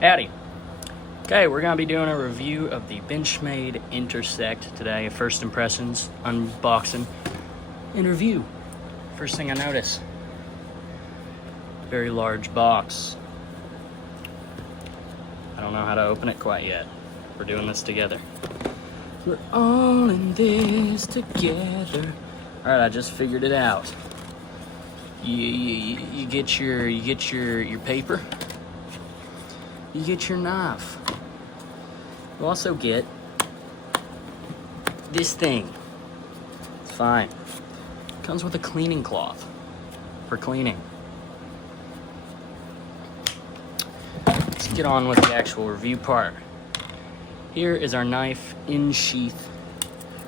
Howdy. Okay, we're going to be doing a review of the Benchmade Intercept today. First impressions, unboxing, and review. First thing I notice, very large box. I don't know how to open it quite yet. We're doing this together. We're all in this together. All right, I just figured it out. You get your paper. You get your knife. You also get this thing. It's fine. It comes with a cleaning cloth for cleaning. Let's get on with the actual review part. Here is our knife in sheath.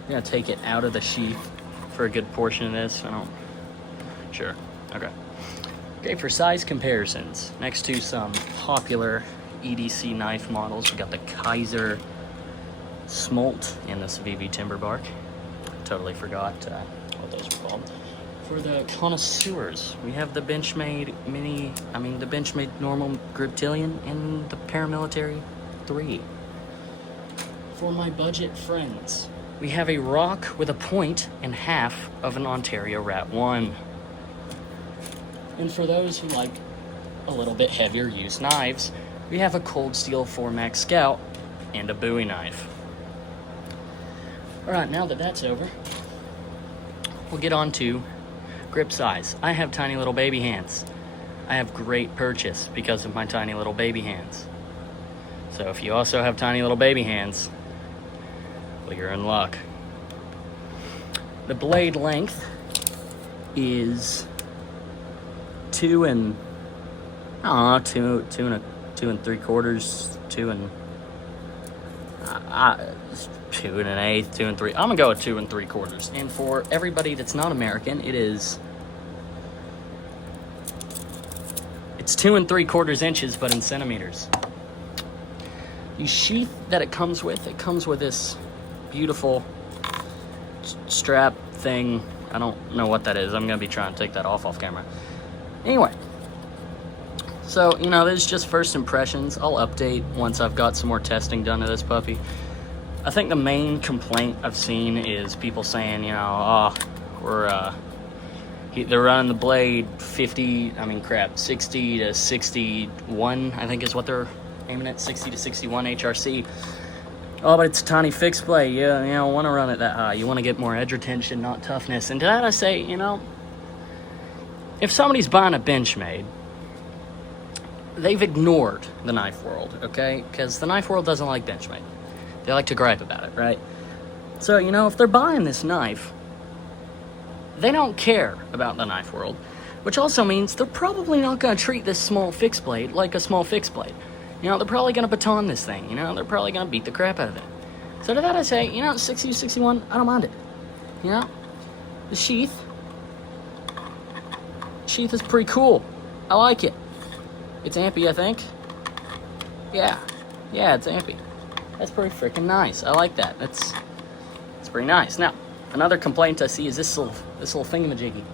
We're gonna take it out of the sheath for a good portion of this. Sure, okay. Okay, for size comparisons, next to some popular EDC knife models, we got the Kaiser Smolt and this VV Timber Bark. Totally forgot what those were called. For the connoisseurs, we have the Benchmade the Benchmade normal Griptilian and the Paramilitary 3. For my budget friends, we have a rock with a point and half of an Ontario Rat 1. And for those who like a little bit heavier use knives, we have a Cold Steel 4MAX Scout and a Bowie knife. Alright, now that that's over, we'll get on to grip size. I have tiny little baby hands. I have great purchase because of my tiny little baby hands. So if you also have tiny little baby hands, well, you're in luck. The blade length is 2 and 3/4, 2 1/8, 2 3. I'm gonna go with 2 3/4. And for everybody that's not American, it's 2 3/4 inches, but in centimeters. The sheath that it comes with this beautiful strap thing. I don't know what that is. I'm gonna be trying to take that off camera. Anyway, so this is just first impressions. I'll update once I've got some more testing done to this puppy. I think the main complaint I've seen is people saying, they're running the blade 60 to 61, I think is what they're aiming at, 60 to 61 HRC. Oh, but it's a tiny fixed blade. Yeah, you don't want to run it that high. You want to get more edge retention, not toughness. And to that I say, if somebody's buying a Benchmade, they've ignored the knife world, okay? Because the knife world doesn't like Benchmade. They like to gripe about it, right? So, if they're buying this knife, they don't care about the knife world, which also means they're probably not going to treat this small fixed blade like a small fixed blade. They're probably going to baton this thing, they're probably going to beat the crap out of it. So to that I say, 60 to 61, I don't mind it. The sheath is pretty cool. I like it. It's ampy, I think. Yeah, it's ampy. That's pretty freaking nice. I like that. It's pretty nice. Now, another complaint I see is this little thingamajiggy.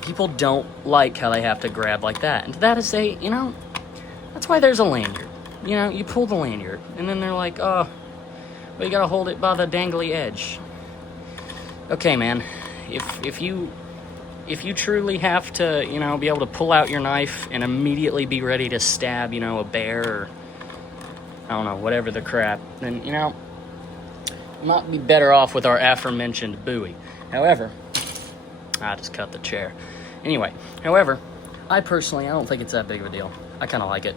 People don't like how they have to grab like that. And to that I say, that's why there's a lanyard. You pull the lanyard, and then they're like, oh, well, you gotta hold it by the dangly edge. Okay, man, if you truly have to, be able to pull out your knife and immediately be ready to stab, a bear or, I don't know, whatever the crap, then, might be better off with our aforementioned Bowie. However, I just cut the chair. Anyway, I don't think it's that big of a deal. I kind of like it.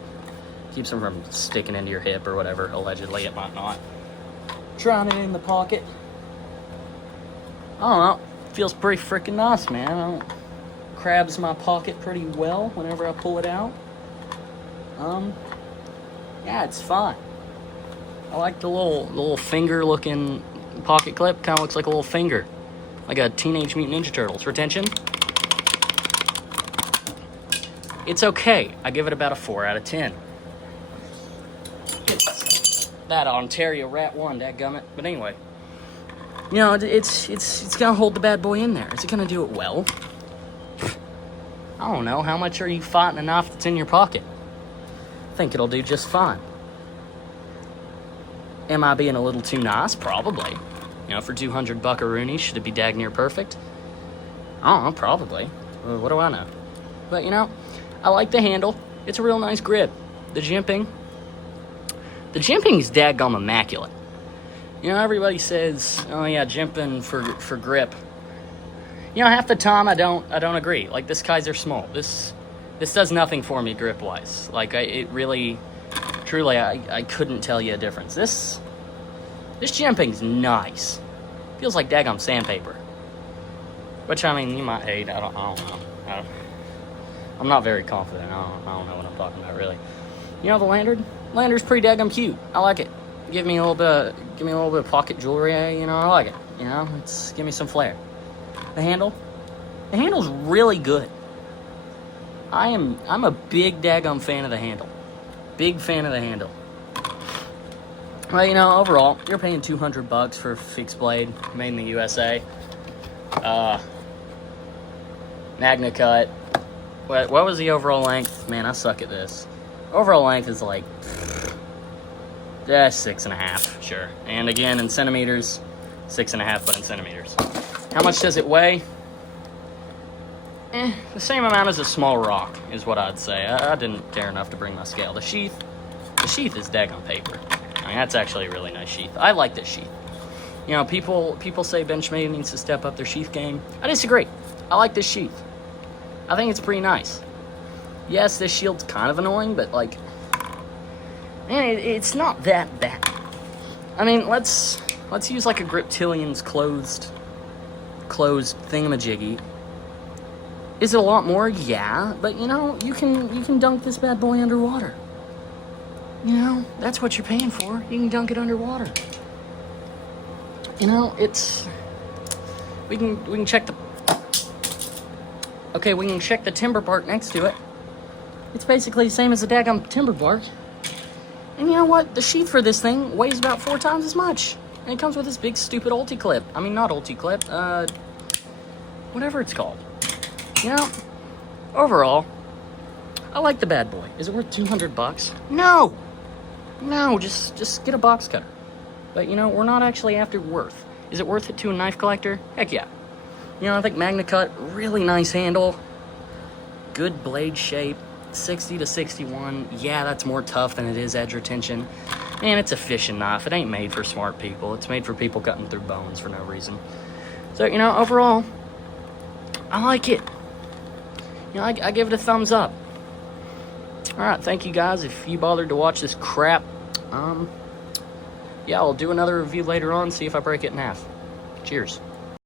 Keeps them from sticking into your hip or whatever. Allegedly, it might not. Trying it in the pocket. I don't know. Feels pretty freaking nice, man. Grabs my pocket pretty well whenever I pull it out. Yeah, it's fine. I like the little finger-looking pocket clip. Kind of looks like a little finger, like a Teenage Mutant Ninja Turtles. Retention. It's okay. I give it about a 4 out of 10. It's that Ontario Rat 1, dadgummit. But anyway, it's gonna hold the bad boy in there. Is it gonna do it well? I don't know. How much are you fighting a knife that's in your pocket? I think it'll do just fine. Am I being a little too nice? Probably. You know, for 200 buckaroonies, should it be dag near perfect? I don't know, probably. What do I know? But, you know, I like the handle. It's a real nice grip. The jimping is daggum immaculate. You know, everybody says, oh yeah, jimping for grip. You know, half the time I don't agree. Like, this Kaiser Small, this does nothing for me grip-wise. Like, it really, truly, I couldn't tell you a difference. This jimping's nice. Feels like daggum sandpaper. Which, I mean, you might hate. I don't know. I'm not very confident. I don't know what I'm talking about, really. You know, the lantern? Lantern's pretty daggum cute. I like it. Give me a little bit of pocket jewelry. You know, I like it. You know, give me some flair. The handle's really good. I'm a big daggum fan of the handle. Big fan of the handle. Well, you know, overall, you're paying $200 for a fixed blade made in the USA. Magna cut. What was the overall length? Man, I suck at this. Overall length is like 6.5, sure. And again, in centimeters, 6.5, but in centimeters. How much does it weigh? The same amount as a small rock is what I'd say. I didn't care enough to bring my scale. The sheath is daggum paper. I mean, that's actually a really nice sheath. I like this sheath. You know, people say Benchmade needs to step up their sheath game. I disagree. I like this sheath. I think it's pretty nice. Yes, this shield's kind of annoying, but like, man, it's not that bad. I mean, let's use like a Griptilian's closed thingamajiggy. Is it a lot more? Yeah, but you know, you can dunk this bad boy underwater. You know, that's what you're paying for. You can dunk it underwater. You know, we can check the timber bark next to it. It's basically the same as the daggum timber bark. And you know what? The sheath for this thing weighs about 4 times as much. And it comes with this big stupid ulti clip. I mean, not ulti clip, whatever it's called. You know, overall, I like the bad boy. Is it worth $200? No, just get a box cutter. But you know, we're not actually after worth. Is it worth it to a knife collector? Heck yeah. You know, I think Magna Cut, really nice handle, good blade shape, 60 to 61. Yeah, that's more tough than it is edge retention. And it's a fishing knife. It ain't made for smart people. It's made for people cutting through bones for no reason. So, you know, overall, I like it. You know, I give it a thumbs up. Alright, thank you guys. If you bothered to watch this crap, yeah, I'll do another review later on, see if I break it in half. Cheers.